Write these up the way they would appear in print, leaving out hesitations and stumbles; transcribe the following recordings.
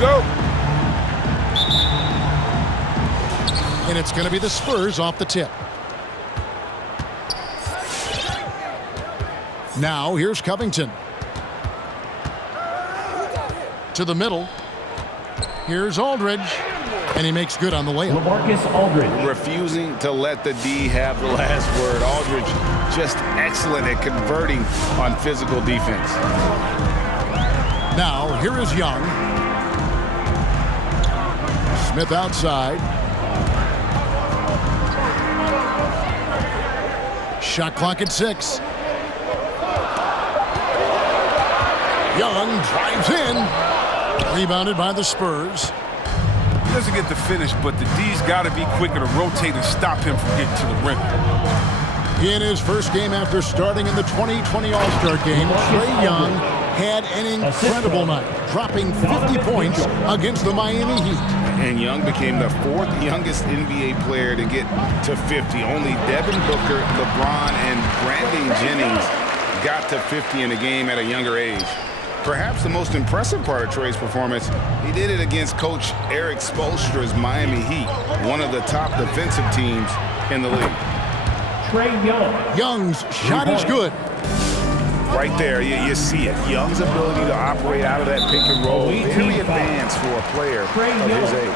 go. And it's going to be the Spurs off the tip. Now here's Covington. To the middle. Here's Aldridge. And he makes good on the layup. Aldridge. Refusing to let the D have the last word. Aldridge just excellent at converting on physical defense. Now here is Young. Smith outside. Shot clock at 6. Young drives in. Rebounded by the Spurs. He doesn't get the finish, but the D's got to be quicker to rotate and stop him from getting to the rim. In his first game after starting in the 2020 All-Star game, Trae Young had an incredible night, dropping 50 points against the Miami Heat. And Young became the 4th youngest NBA player to get to 50. Only Devin Booker, LeBron, and Brandon Jennings got to 50 in a game at a younger age. Perhaps the most impressive part of Trae's performance, he did it against Coach Eric Spoelstra's Miami Heat, one of the top defensive teams in the league. Trae Young. Young's shot is good. Right there, you see it. Young's ability to operate out of that pick and roll, very advanced for a player of his age.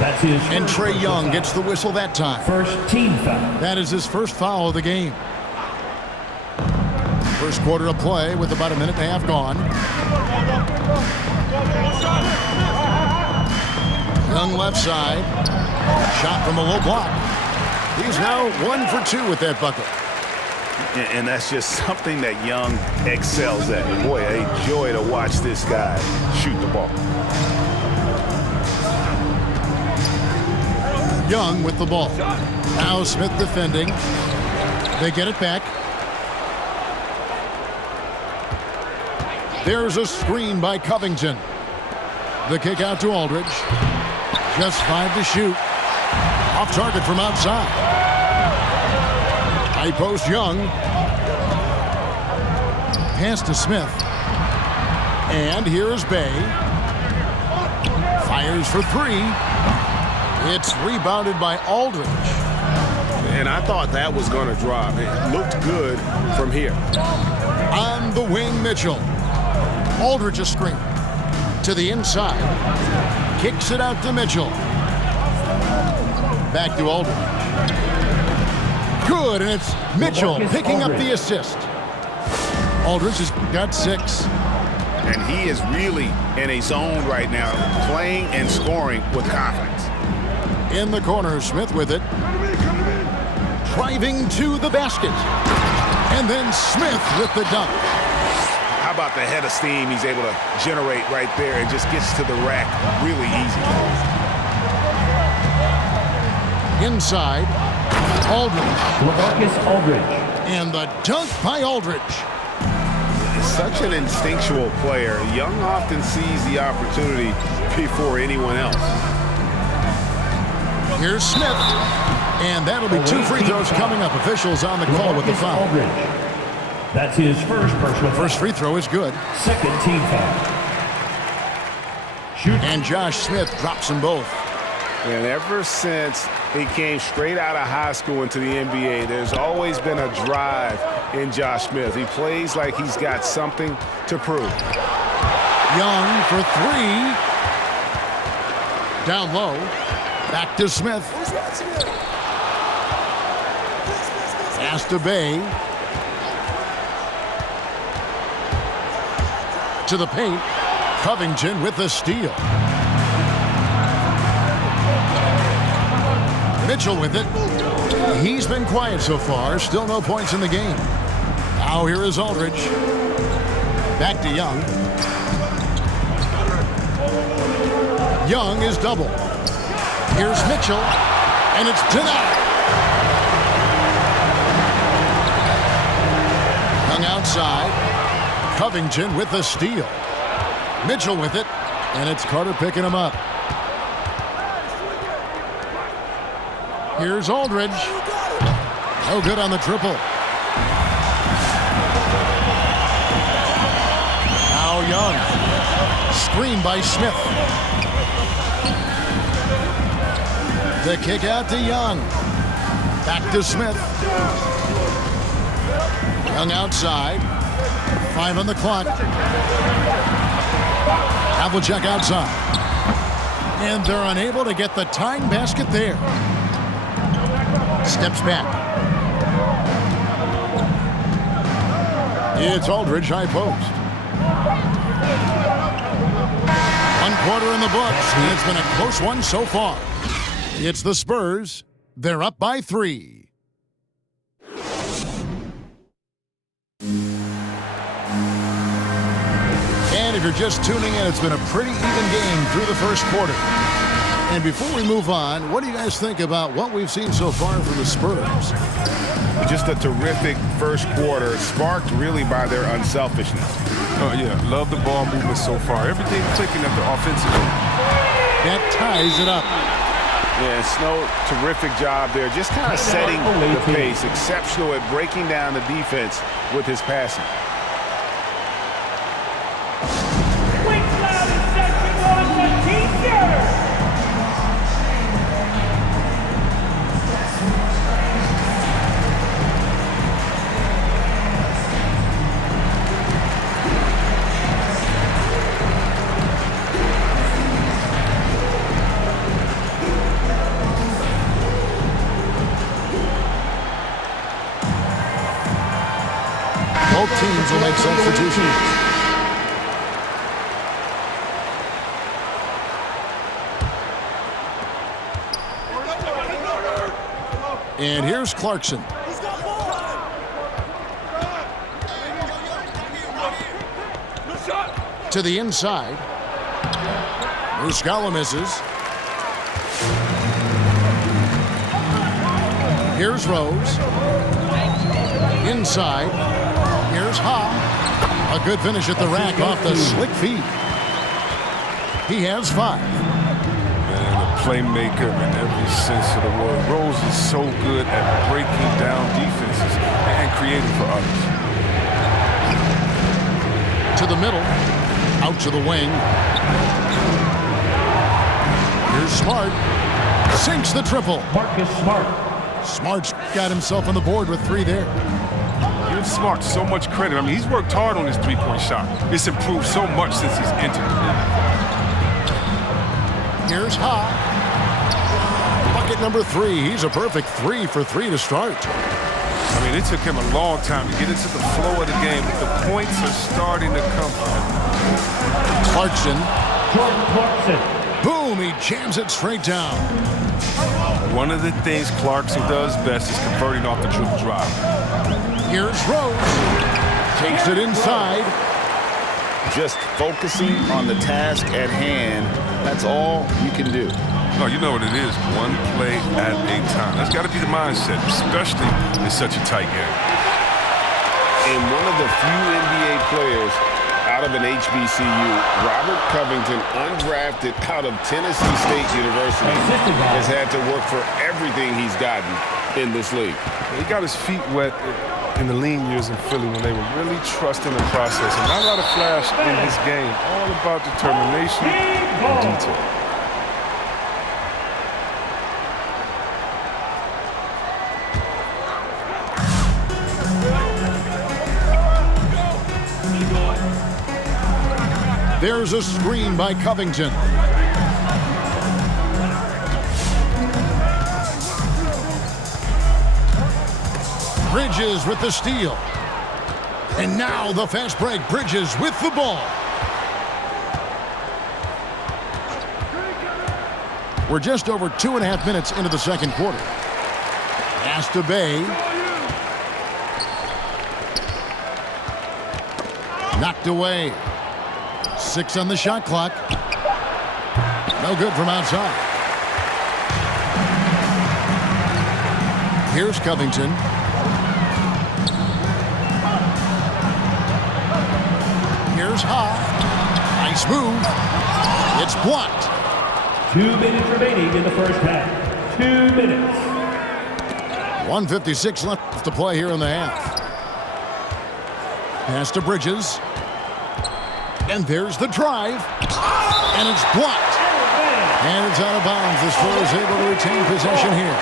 That's his. And Trae Young gets the whistle that time. First team foul. That is his first foul of the game. First quarter of play with about a minute and a half gone. Young left side. Shot from a low block. He's now 1 for 2 with that bucket. And that's just something that Young excels at. Boy, a joy to watch this guy shoot the ball. Young with the ball. Now Smith defending. They get it back. There's a screen by Covington. The kick out to Aldridge. Just 5 to shoot. Off target from outside. High post Young. Pass to Smith. And here's Bay. Fires for 3. It's rebounded by Aldridge. And I thought that was going to drop. It looked good from here. On the wing, Mitchell. Aldridge a screen. To the inside. Kicks it out to Mitchell. Back to Aldridge. Good, and it's Mitchell picking up the assist. Aldridge has got 6. And he is really in a zone right now, playing and scoring with confidence. In the corner, Smith with it. Driving to the basket. And then Smith with the dunk. How about the head of steam he's able to generate right there and just gets to the rack really easy. Inside, Aldridge. Aldridge. And the dunk by Aldridge. Such an instinctual player. Young often sees the opportunity before anyone else. Here's Smith. And that'll be 2 free throws coming up. Officials on the call with the foul. Aldridge. That's his first personal foul. First free throw is good. Second team foul. Shoot. And Josh Smith drops them both. And ever since he came straight out of high school into the NBA, there's always been a drive in Josh Smith. He plays like he's got something to prove. Young for 3. Down low. Back to Smith. Pass to Bay. To the paint. Covington with the steal. Mitchell with it. He's been quiet so far. Still no points in the game. Now here is Aldridge. Back to Young. Young is double. Here's Mitchell. And it's denied. Young outside. Covington with the steal. Mitchell with it. And it's Carter picking him up. Here's Aldridge. No good on the triple. Now Young. Screen by Smith. The kick out to Young. Back to Smith. Young outside. 5 on the clock. Havlicek outside. And they're unable to get the tying basket there. Steps back. It's Aldridge, high post. 1 quarter in the books, and it's been a close one so far. It's the Spurs. They're up by 3. And if you're just tuning in, it's been a pretty even game through the first quarter. And before we move on, what do you guys think about what we've seen so far from the Spurs? Just a terrific first quarter, sparked really by their unselfishness. Oh, yeah. Love the ball movement so far. Everything clicking at the offensive end. That ties it up. Yeah, Snow, terrific job there. Just kind of setting the pace. Exceptional at breaking down the defense with his passing. Both teams will make substitutions. And here's Clarkson. To the inside. Muscala misses. Here's Rose. Inside. Here's Ha. A good finish at the rack off the slick feed. He has 5. Man, a playmaker in every sense of the word. Rose is so good at breaking down defenses and creating for others. To the middle. Out to the wing. Here's Smart. Sinks the triple. Marcus Smart. Smart's got himself on the board with 3 there. Give Smart so much credit. I mean, he's worked hard on his three-point shot. It's improved so much since he's entered the league. Here's Ha. Bucket number 3. He's a perfect 3 for 3 to start. I mean, it took him a long time to get into the flow of the game, but the points are starting to come from him. Clarkson. Jordan Clarkson. Boom, he jams it straight down. One of the things Clarkson does best is converting off the dribble drive. Here's Rose. Takes it inside. Just focusing on the task at hand, that's all you can do. No, you know what it is. One play at a time. That's got to be the mindset, especially in such a tight game. And one of the few NBA players out of an HBCU, Robert Covington, undrafted out of Tennessee State University, has had to work for everything he's gotten in this league. He got his feet wet in the lean years in Philly when they were really trusting the process. And not a lot of flash in his game. All about determination and detail. There's a screen by Covington. Bridges with the steal. And now the fast break. Bridges with the ball. We're just over 2.5 minutes into the second quarter. Pass to Bay. Knocked away. 6 on the shot clock. No good from outside. Here's Covington. Here's Ha. Nice move. It's blocked. 2 minutes remaining in the first half. 2 minutes. 1:56 left to play here in the half. Pass to Bridges. And there's the drive. And it's blocked. And it's out of bounds. The Spurs able to retain possession here.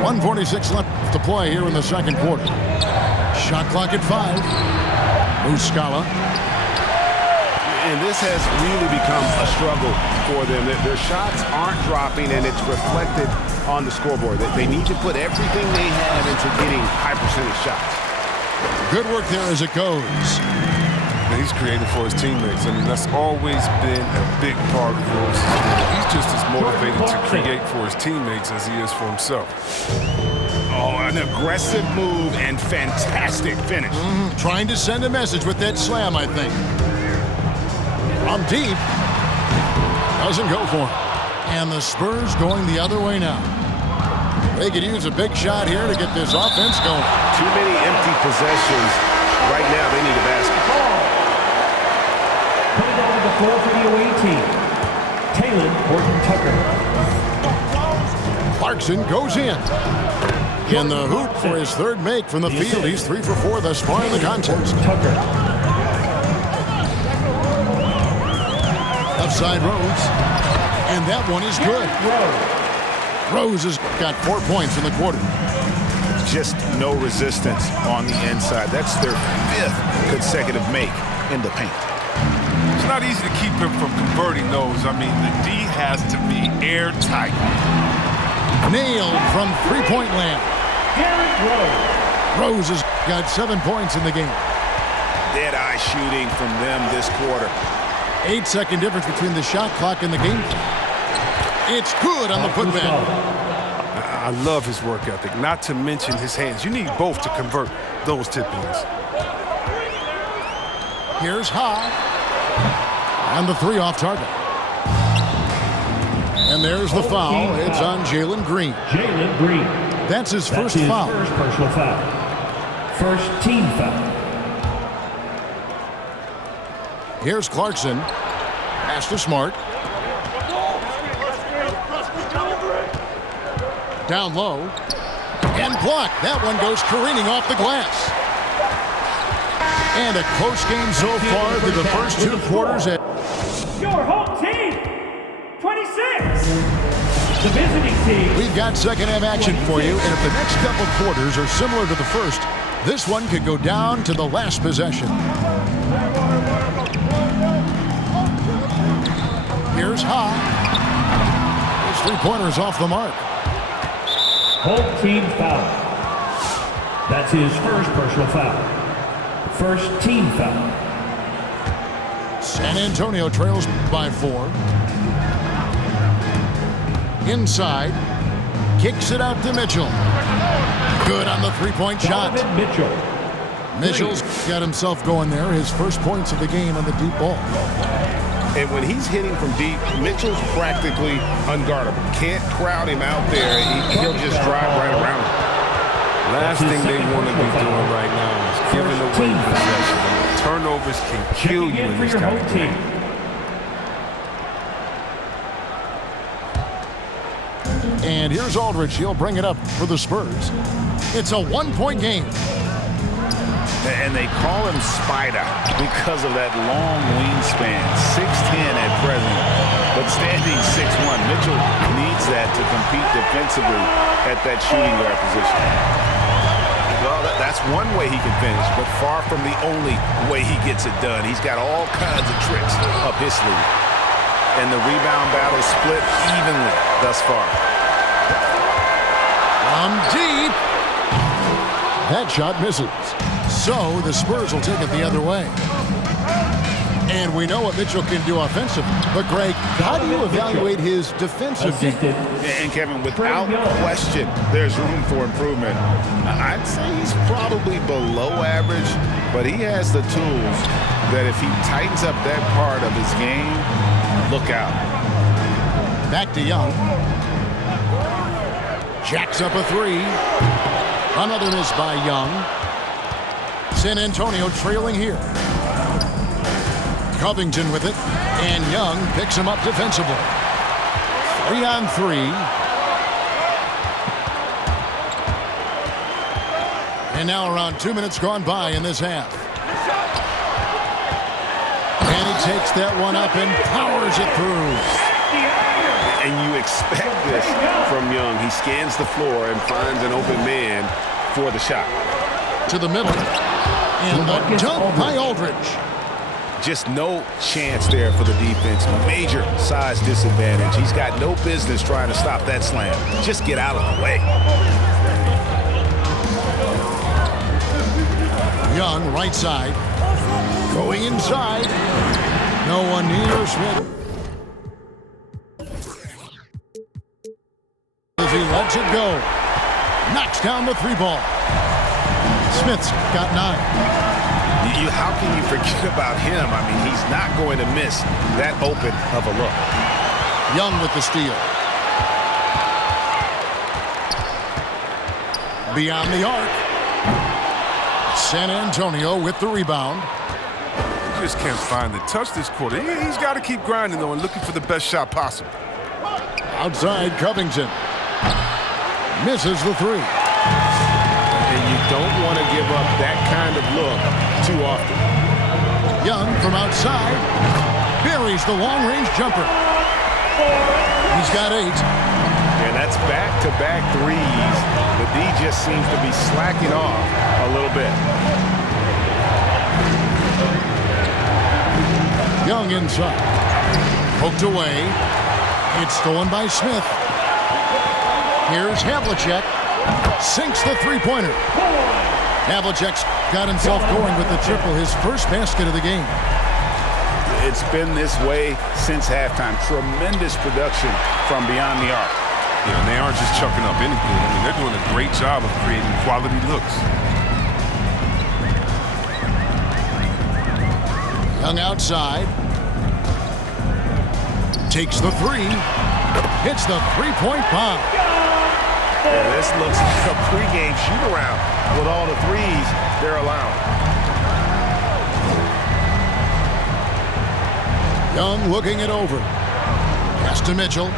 .146 left to play here in the second quarter. Shot clock at 5. Muscala. And this has really become a struggle for them. Their shots aren't dropping, and it's reflected on the scoreboard. They need to put everything they have into getting high percentage shots. Good work there as it goes. And he's creating for his teammates. I mean, that's always been a big part of Rose's game. He's just as motivated to create for his teammates as he is for himself. Oh, an aggressive move and fantastic finish. Trying to send a message with that slam, I think. From deep. Doesn't go for him. And the Spurs going the other way now. They could use a big shot here to get this offense going. Too many empty possessions. Right now, they need a basket. Coming onto the floor for the away team, Taylor Horton-Tucker. Clarkson goes in. In the hoop for his third make from the field. He's 3 for 4 thus far in the contest. Tucker. Upside Rose. And that one is good. Rose has got 4 points in the quarter. Just no resistance on the inside. That's their 5th consecutive make in the paint. It's not easy to keep him from converting those. I mean, the D has to be airtight. Nailed from three-point land. Rose has got 7 points in the game. Dead-eye shooting from them this quarter. 8-second difference between the shot clock and the game. It's good on the putback. I love his work ethic, not to mention his hands. You need both to convert those tip-ins. Here's Ha. And the 3 off target. And there's the foul. It's on Jalen Green. Jalen Green. That's his first foul. First personal foul. First team foul. Here's Clarkson. Pass to Smart. Down low. And blocked. That one goes careening off the glass. And a close game so far through the first 2 quarters. Your home team, 26. The visiting team. We've got second half action for you, and if the next couple quarters are similar to the first, this one could go down to the last possession. Here's Ha. His 3-pointer's off the mark. Home team foul. That's his first personal foul. First team foul. San Antonio trails by 4. Inside. Kicks it out to Mitchell. Good on the 3-point shot. Mitchell. Mitchell's got himself going there. His first points of the game on the deep ball. And when he's hitting from deep, Mitchell's practically unguardable. Can't crowd him out there. He'll just drive right around him. Last thing they want to be doing right now is giving away possession. Turnovers can kill you in this kind of game. And here's Aldridge. He'll bring it up for the Spurs. It's a 1-point game. And they call him Spider because of that long wingspan, 6'10" at present, but standing 6'1". Mitchell needs that to compete defensively at that shooting guard position. Well, that's one way he can finish, but far from the only way he gets it done. He's got all kinds of tricks up his sleeve. And the rebound battle split evenly thus far. From deep. That shot misses. So the Spurs will take it the other way. And we know what Mitchell can do offensively. But, Greg, how do you evaluate his defensive game? And, Kevin, without question, there's room for improvement. I'd say he's probably below average, but he has the tools that if he tightens up that part of his game, look out. Back to Young. Jacks up a 3. Another miss by Young. San Antonio trailing here. Covington with it, and Young picks him up defensively. 3-on-3. And now around 2 minutes gone by in this half. takes that one up and powers it through. And you expect this from Young. He scans the floor and finds an open man for the shot. To the middle. And the dunk by Aldridge. Just no chance there for the defense. Major size disadvantage. He's got no business trying to stop that slam. Just get out of the way. Young, right side. Going inside. No one near Smith. As he lets it go. Knocks down the three ball. Smith's got 9. How can you forget about him? I mean, he's not going to miss that open of a look. Young with the steal. Beyond the arc. San Antonio with the rebound. He just can't find the touch this quarter. He's got to keep grinding, though, and looking for the best shot possible. Outside Covington. Misses the three. And you don't want to give up that kind of look too often. Young from outside buries the long-range jumper. He's got 8. And that's back-to-back threes. The D just seems to be slacking off a little bit. Young inside. Poked away. It's stolen by Smith. Here's Havlicek. Sinks the three-pointer. Havlicek's got himself going with the triple, his first basket of the game. It's been this way since halftime. Tremendous production from beyond the arc. Yeah, and they aren't just chucking up anything. I mean, they're doing a great job of creating quality looks. Young outside. Takes the three. Hits the three-point bomb. Yeah, this looks like a pregame shoot-around with all the threes they're allowing. Young looking it over. Pass to Mitchell.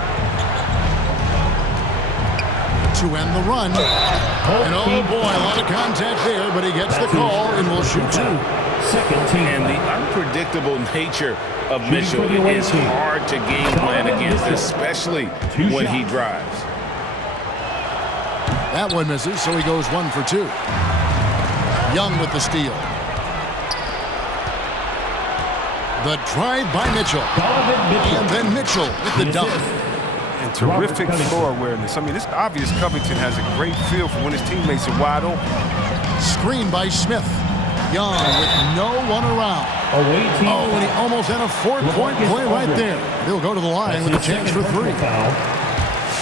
To end the run. And oh boy, a lot of contact there, but he gets the call and will shoot 2. And the unpredictable nature of Mitchell is hard to game plan against, especially when he drives. That one misses, so he goes 1 for 2. Young with the steal. The drive by Mitchell. And then Mitchell with the dunk. And terrific floor awareness. I mean, it's obvious Covington has a great feel for when his teammates are wide open. Screen by Smith. Young with no one around. Oh, and he almost had a 4-point play right there. He'll go to the line with a chance for 3.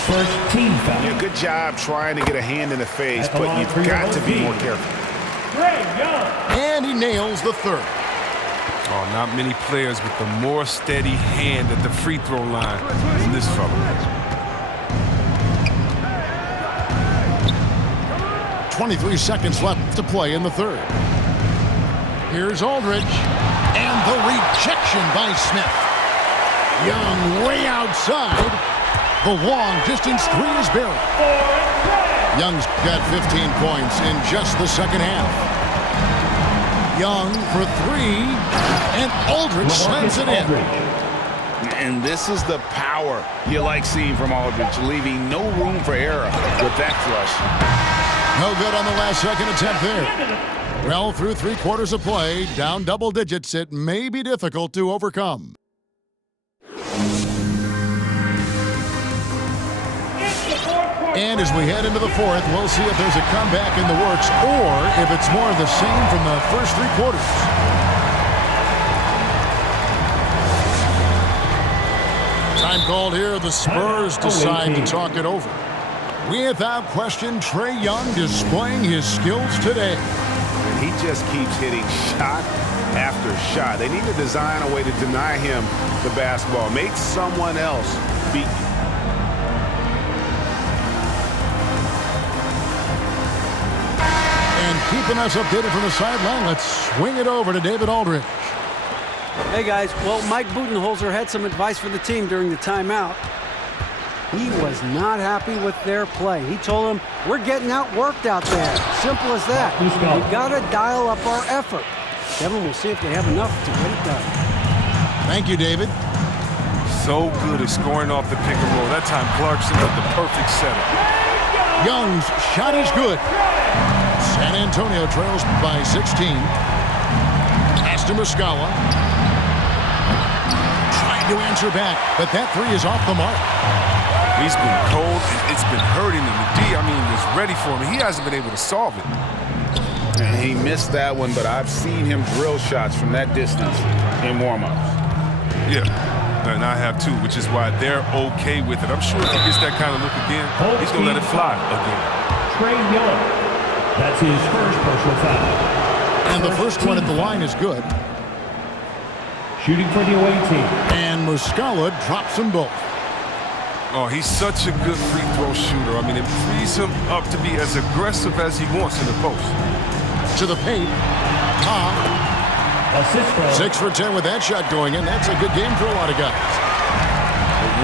First team foul. Yeah, good job trying to get a hand in the face, but you've got to be more careful. And he nails the 3rd. Oh, not many players with the more steady hand at the free throw line than this fella. 23 seconds left to play in the 3rd. Here's Aldridge. And the rejection by Smith. Young way outside. The long-distance 3 is buried. Young's got 15 points in just the second half. Young for 3, and Aldridge slams it in. And this is the power you like seeing from Aldridge, leaving no room for error with that flush. No good on the last second attempt there. Well, through 3 quarters of play, down double digits, it may be difficult to overcome. And as we head into the 4th, we'll see if there's a comeback in the works or if it's more of the same from the first 3 quarters. Time called here. The Spurs decide to talk it over. Without question, Trae Young displaying his skills today. And he just keeps hitting shot after shot. They need to design a way to deny him the basketball. Make someone else beat you. Keeping us updated from the sideline, let's swing it over to David Aldridge. Hey, guys. Well, Mike Budenholzer had some advice for the team during the timeout. He was not happy with their play. He told them, we're getting outworked out there. Simple as that. We got to dial up our effort. Kevin, we'll see if they have enough to get it done. Thank you, David. So good at scoring off the pick and roll. That time Clarkson with the perfect setup. Young's shot is good. San Antonio trails by 16. Pass to Muscala. Trying to answer back, but that three is off the mark. He's been cold, and it's been hurting him. The D, was ready for him. He hasn't been able to solve it. And he missed that one, but I've seen him drill shots from that distance in warm-ups. Yeah, and I have too, which is why they're okay with it. I'm sure if he gets that kind of look again, he's going to let it fly again. Trey Young. That's his first personal foul. And the first one at the line is good. Shooting for the away team. And Muscala drops them both. Oh, he's such a good free throw shooter. It frees him up to be as aggressive as he wants in the post. To the paint. Assist from 6 for 10 with that shot going in. That's a good game for a lot of guys.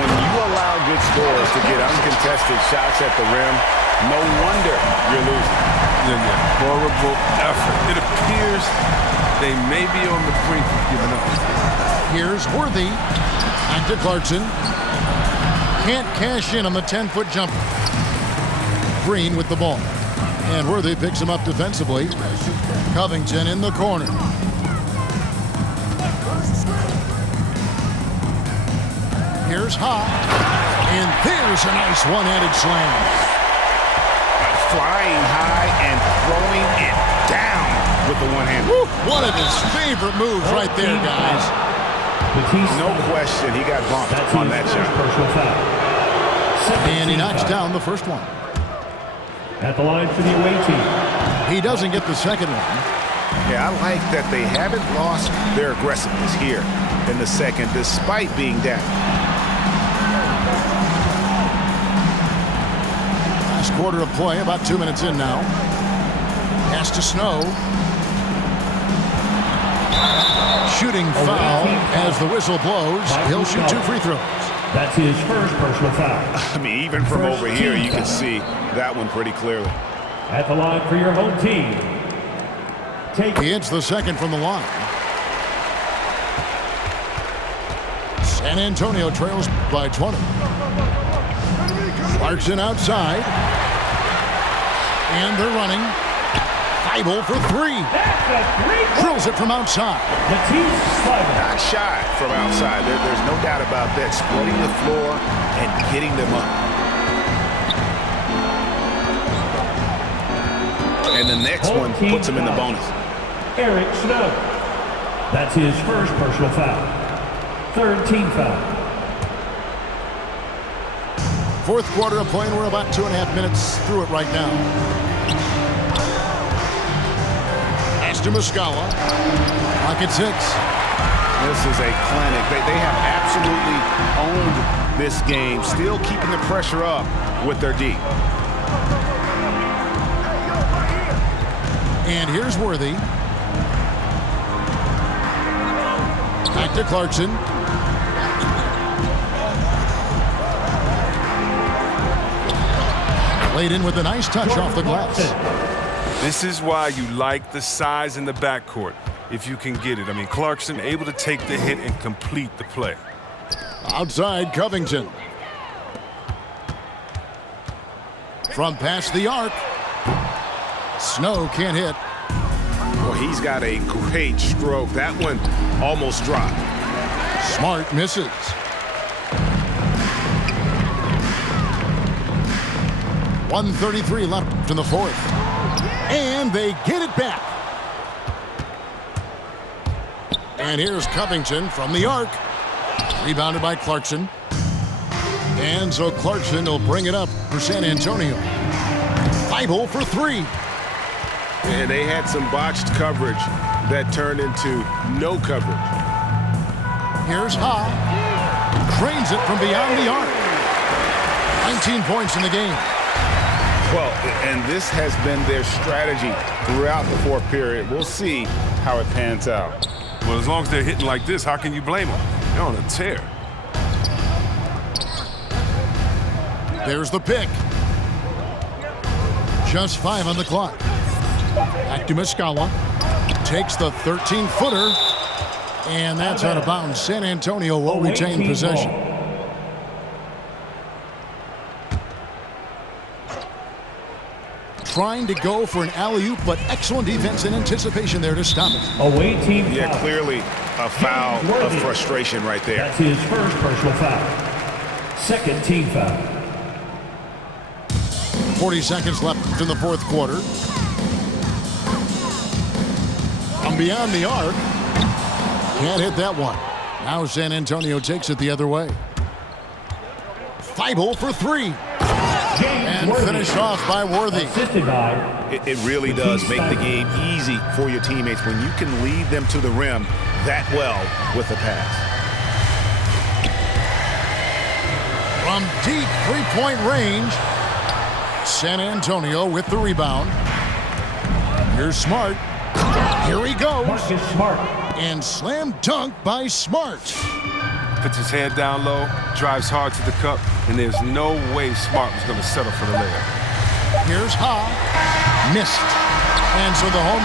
When you allow good scorers to get uncontested shots at the rim, no wonder you're losing. Yeah. Horrible effort. It appears they may be on the brink of giving up. Here's Worthy. Back to Clarkson. Can't cash in on the 10-foot jumper. Green with the ball. And Worthy picks him up defensively. Covington in the corner. Here's Ha. And there's a nice one-handed slam. Flying high and throwing it down with the one hand. One of his favorite moves right there, guys. No question, he got bumped on that shot. Personal foul. And he knocks down the first one. At the line for the away team. He doesn't get the second one. Yeah, I like that they haven't lost their aggressiveness here in the second, despite being down. Last quarter of play, about 2 minutes in now. Pass to Snow. Shooting foul as the whistle blows. He'll shoot 2 free throws. That's his first personal foul. Even from over here, you can see that one pretty clearly. At the line for your home team. He hits the second from the line. San Antonio trails by 20. Clarkson outside. And they're running. Thibault for 3. Drills it from outside. Not shy from outside. There's no doubt about that. Spreading the floor and getting them up. And the next one puts him in the bonus. Eric Snow. That's his first personal foul. Third team foul. Fourth quarter of play, and we're about 2.5 minutes through it right now. Pass to Muscala. Clock at 6. This is a clinic. They have absolutely owned this game, still keeping the pressure up with their D. And here's Worthy. Back to Clarkson. Laid in with a nice touch off the glass. This is why you like the size in the backcourt, if you can get it. Clarkson able to take the hit and complete the play. Outside, Covington. From past the arc. Snow can't hit. Well, he's got a great stroke. That one almost dropped. Smart misses. .133 left in the fourth. And they get it back. And here's Covington from the arc. Rebounded by Clarkson. And so Clarkson will bring it up for San Antonio. Thibault for 3. And they had some botched coverage that turned into no coverage. Here's Ha. Drains it from beyond the arc. 19 points in the game. Well, and this has been their strategy throughout the fourth period. We'll see how it pans out. Well, as long as they're hitting like this, how can you blame them? They're on a tear. There's the pick. Just 5 on the clock. Back to Muscala. Takes the 13-footer. And that's out of bounds. San Antonio will retain possession. Trying to go for an alley-oop, but excellent defense and anticipation there to stop it. Away team Yeah, foul. clearly a foul of frustration right there. That's his first personal foul. Second team foul. 40 seconds left in the fourth quarter. From beyond the arc. Can't hit that one. Now San Antonio takes it the other way. Thibault for three. And finished off by Worthy. Assisted by. It really does make the game easy for your teammates when you can lead them to the rim that well with a pass. From deep three-point range, San Antonio with the rebound. Here's Smart. Here he goes. Marcus Smart. And slam dunk by Smart. Puts his head down low, drives hard to the cup, and there's no way Smart was going to settle for the layup. Here's Ha. Missed. And so the home